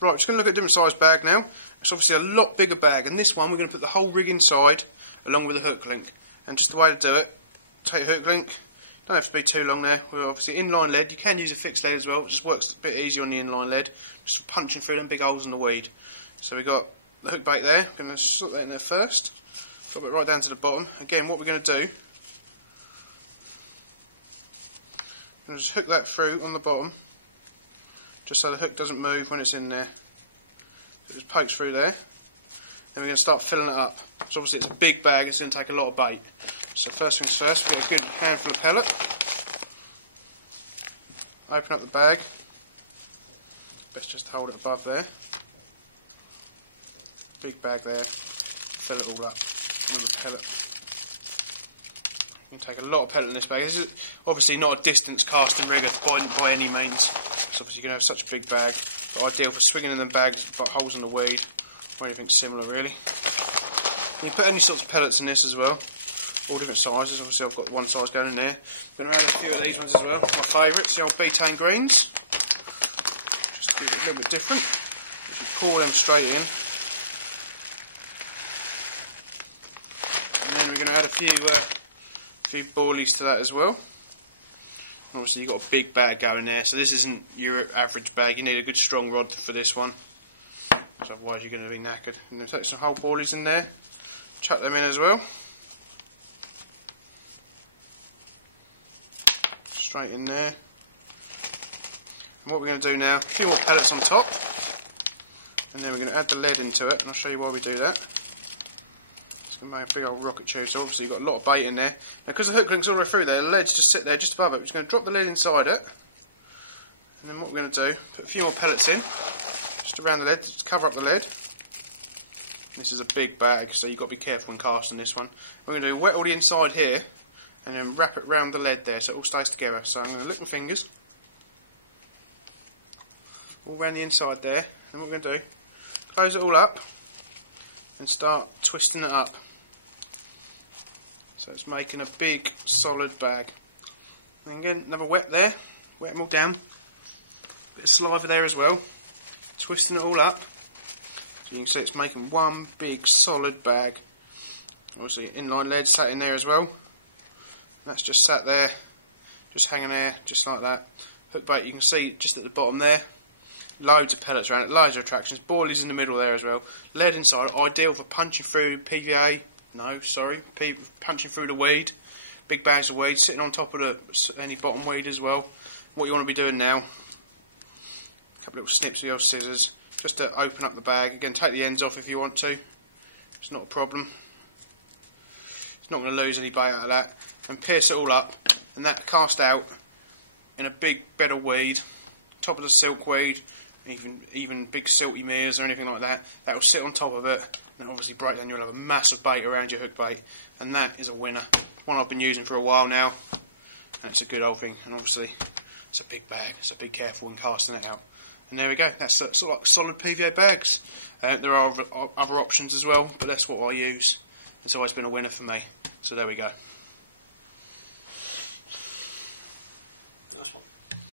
Right, we're just going to look at a different size bag now. It's obviously a lot bigger bag, and this one we're going to put the whole rig inside along with a hook link. And just the way to do it, take a hook link, don't have to be too long there. We're obviously inline lead, you can use a fixed lead as well, it just works a bit easier on the inline lead, just punching through them big holes in the weed. So we've got the hook bait there, we're going to slot that in there first, drop it right down to the bottom. Again, what we're going to do, we're going to just hook that through on the bottom, just so the hook doesn't move when it's in there. So it just pokes through there. Then we're going to start filling it up. So obviously it's a big bag, it's going to take a lot of bait. So first things first, we get a good handful of pellet. Open up the bag. Best just hold it above there. Big bag there. Fill it all up with the pellet. You can take a lot of pellet in this bag. This is obviously not a distance casting rigger by any means. So obviously you're going to have such a big bag, but ideal for swinging in them bags, got holes in the weed, or anything similar really. You can put any sorts of pellets in this as well, all different sizes. Obviously I've got one size going in there. I'm going to add a few of these ones as well, my favourites, the old betaine greens. Just to keep it a little bit different. You should pour them straight in. And then we're going to add a few boilies to that as well. Obviously you've got a big bag going there, so this isn't your average bag, you need a good strong rod for this one, so otherwise you're going to be knackered. And then take some whole boilies in there, chuck them in as well, straight in there. And what we're going to do now, a few more pellets on top, and then we're going to add the lead into it, and I'll show you why we do that. It's going to make a big old rocket tube, so obviously you've got a lot of bait in there. Now because the hook link's all the way through there, the lead's just sit there just above it. We're just going to drop the lead inside it, and then what we're going to do, put a few more pellets in, just around the lead, just cover up the lead. This is a big bag, so you've got to be careful when casting this one. We're going to wet all the inside here, and then wrap it round the lead there so it all stays together. So I'm going to lick my fingers, all round the inside there, and what we're going to do, close it all up, and start twisting it up. So it's making a big solid bag. And again, another wet there, wet them all down. Bit of saliva there as well. Twisting it all up. So you can see it's making one big solid bag. Obviously inline lead sat in there as well. And that's just sat there, just hanging there, just like that. Hook bait, you can see just at the bottom there. Loads of pellets around it, loads of attractions. Boilies in the middle there as well. Lead inside, ideal for punching through PVA. Punching through the weed. Big bags of weed sitting on top of any bottom weed as well. What you want to be doing now, a couple of little snips with your scissors, just to open up the bag. Again, take the ends off if you want to. It's not a problem. It's not going to lose any bait out of that. And pierce it all up, and that cast out in a big bed of weed, top of the silkweed, even big silty meres or anything like that. That will sit on top of it. And obviously break down, you'll have a massive bait around your hook bait, and that is a winner. One I've been using for a while now, and it's a good old thing. And obviously it's a big bag, so be careful when casting it out. And there we go, that's sort of like solid PVA bags. There are other options as well, but that's what I use. It's always been a winner for me, so there we go.